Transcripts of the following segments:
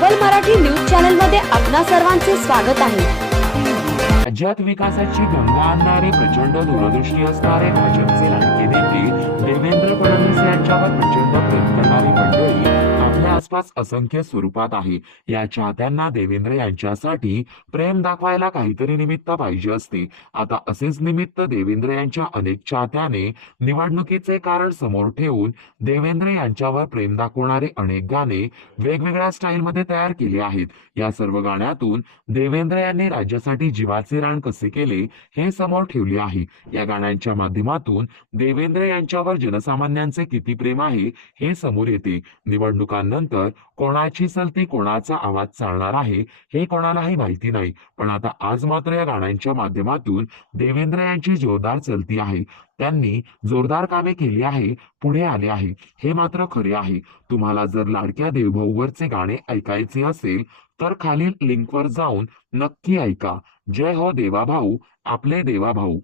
Global Marathi news चॅनलमध्ये आपणा सर्वांचे स्वागत आहे. राज्यात विकासाची गंगा आणणारे प्रचंड दूरदृष्टी असणारे भाजपचे लाडके नेते आसपास असंख्य स्वरूपात आहे. या चाहत्यांना देवेंद्र यांच्यासाठी प्रेम दाखवायला काहीतरी निमित्त पाहिजे असते. आता असेच निमित्त देवेंद्र यांच्या अनेक चाहत्याने निवडणुकीचे कारण समोर ठेवून देवेंद्र यांच्यावर प्रेम दाखवणारे अनेक गाणे वेगवेगळ्या स्टाईलमध्ये तयार केले आहेत. या सर्व गाण्यातून देवेंद्र यांनी राज्यासाठी जीवाचे रान कसे केले हे समोर ठेवले आहे. या गाण्यांच्या माध्यमातून देवेंद्र यांच्यावर जनसामान्यांचे किती प्रेम आहे हे समोर येते. निवडणुकांनंतर कोणाची सलती कोणाचा आवाज चालणार आहे हे कोणालाही माहिती नाही. पण आता आज मात्र या गाण्यांच्या माध्यमातून देवेंद्र यांची जोरदार चलती आहे. त्यांनी जोरदार कामे केली आहे पुढे आले आहे. हे मात्र खरे आहे. तुम्हाला जर लाडक्या देवभाऊवरचे गाणे ऐकायचे असेल तर खालील लिंकवर जाऊन नक्की ऐका. जय हो देवा भाऊ आपले देवा भाऊ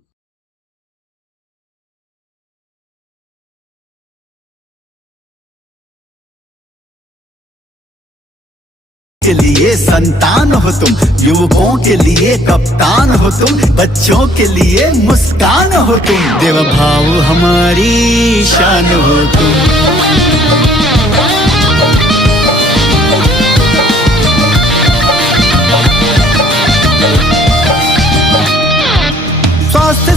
के लिए संतान हो तुम युवकों के लिए कप्तान हो तुम बच्चों के लिए मुस्कान हो तुम। देव भाव हमारी शान हो तुम।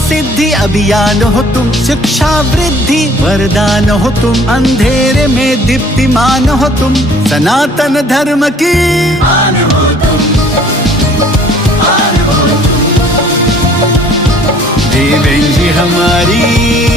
सिद्धि अभियान हो तुम शिक्षा वृद्धि वरदान हो तुम अंधेरे में दीप्तिमान हो तुम सनातन धर्म की मान हो तुम मान हो देवें जी हमारी